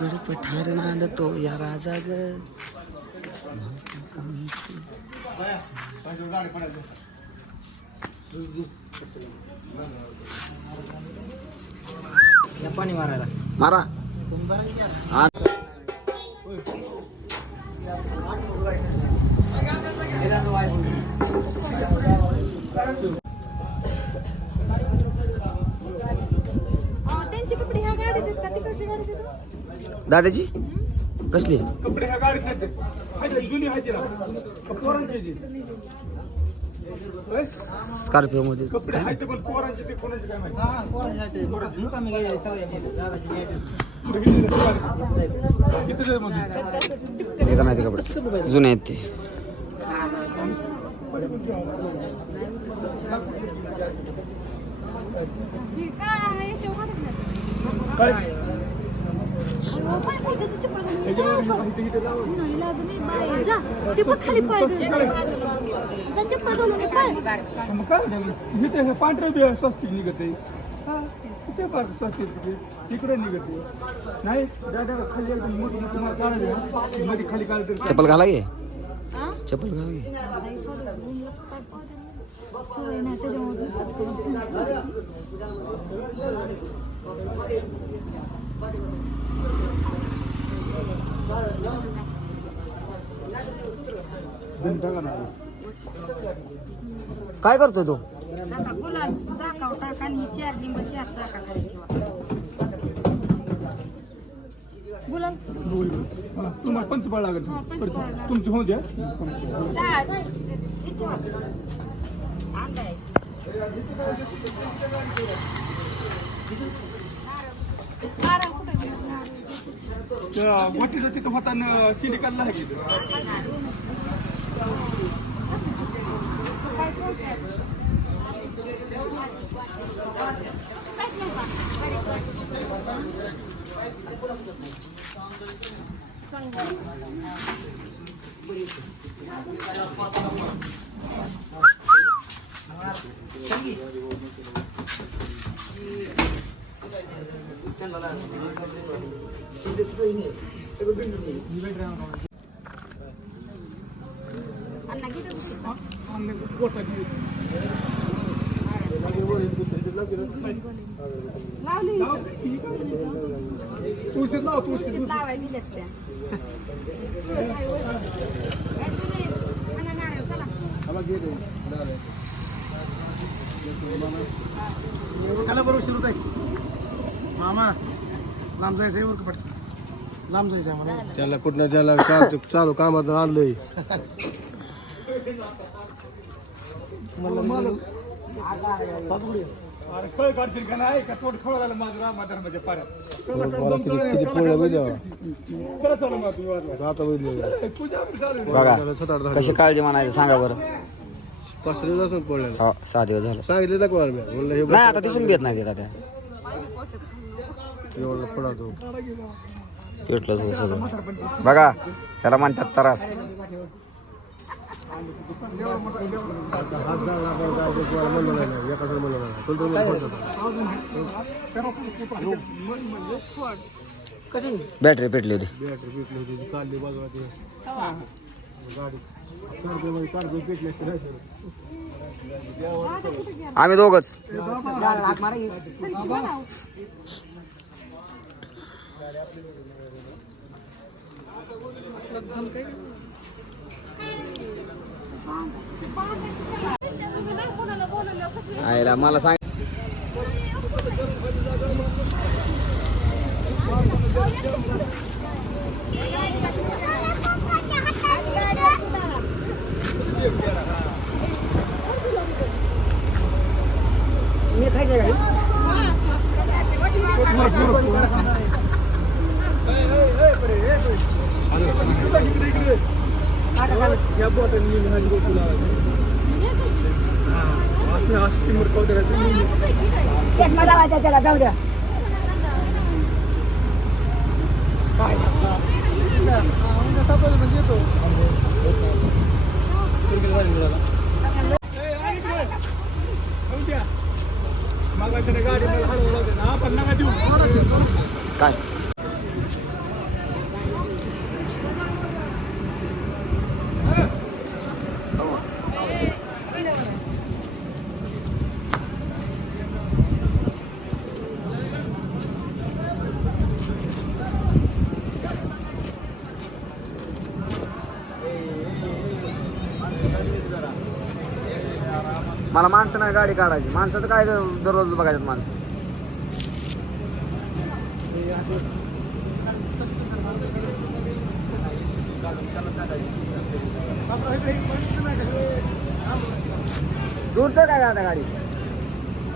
पठार नांदतो या राजा ग पाणी मारायला. मारा. त्यांचे कपडे ह्या गाडीत आहेत का? तिकडच्या गाडीत दादाजी? कसली? कपडे ह्या गाडीत नाही ते. आहे ते, जुनी आहे तिला. पोरांची आहे ती. होय? स्कॉर्पिओ मध्ये. कपडे आहे ते पण पोरांचे ते कोणाचे काय माहिती? किती मध्ये कपडे? जुने आहेत ते. हे काय. काय हे पांढरे बी स्वस्तिक निघत हा, इथे बघ स्वस्तिक तिथे. इकडे निघते नाही दादा खाली एकदम मोठी मोठी माल काढायची. मध्ये खाली काढते चप्पल घाला गे हा? चप्पल घाला नाही त्याच्यामुळे टाका ना काय करतोय तू? तुम्हाला पंचपाळ लागत हा. तुमचं होऊ द्या. वाटीचं तिथं होता सिलिकॉनला आहे की तिथं. अण्णा किती दुसरी? आणि पोटात येईल. लावली लाव, ठीक आहे. तुळशीत लाव तुळशीत मामा. लांब जायचं आहे बरं का पटकन लांब जायचं आहे मला त्याला कुठं त्याला चालू चालू कामात आणलंय अरे कळ काढशील का नाही का तोड खवळायला माझं रामा धर्माच्या पाऱ्यात त्याला काय मला दम किती- तोडायला किती त्याला पोळ्या काय बघितल्या. बोलायचं? खरं सांगू मला तुम्ही वाजवा. आता बघितलं ए, पूजा बी चालू आहे. बघा सात आठ दहा कशी काळजी म्हणायचं सांगा बरं दिवस असून पडलेलं हो सहा दिवस झालं सांगितलं मी म्हणलं हे नाही आता दिसून घेत नाही त्या एवढं पेटलंच होतं सगळं बघा त्याला म्हणतात त्रास नाही नाही. बॅटरी पेटली होती बॅटरी पेटली काढली बाजूला ती नाही. आम्ही दोघच आयला मला सांग या बोटाने मी हात काय लावायचे. हा, असं द्या त्या गाडी मला हळूहळू लावते. हा, पण नका देऊ. काय मला माणसं नाही गाडी काढायची. माणसं तर काय दररोज बघायचं माणसं? जोडतोय काय आता गाडी?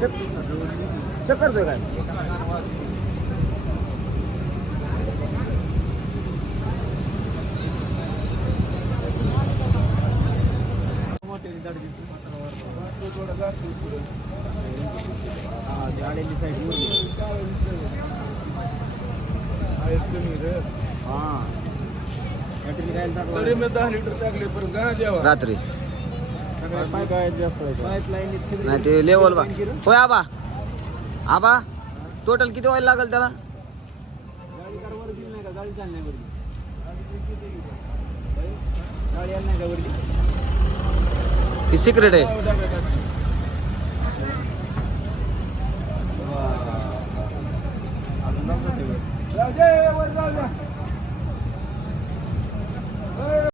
चक्कर चक करतोय काय? गाणं द्यावा रात्री. नाही ते लेवल बा होय आबा. आबा टोटल किती व्हायला लागेल त्याला? गाडी कार वर गेली नाही का गाडी चालली नाही वरती गाडी आली नाही का वरती ती सिक्रेट आहे अजून जाऊ शकते वर. जाऊ दे, वर जाऊ द्या.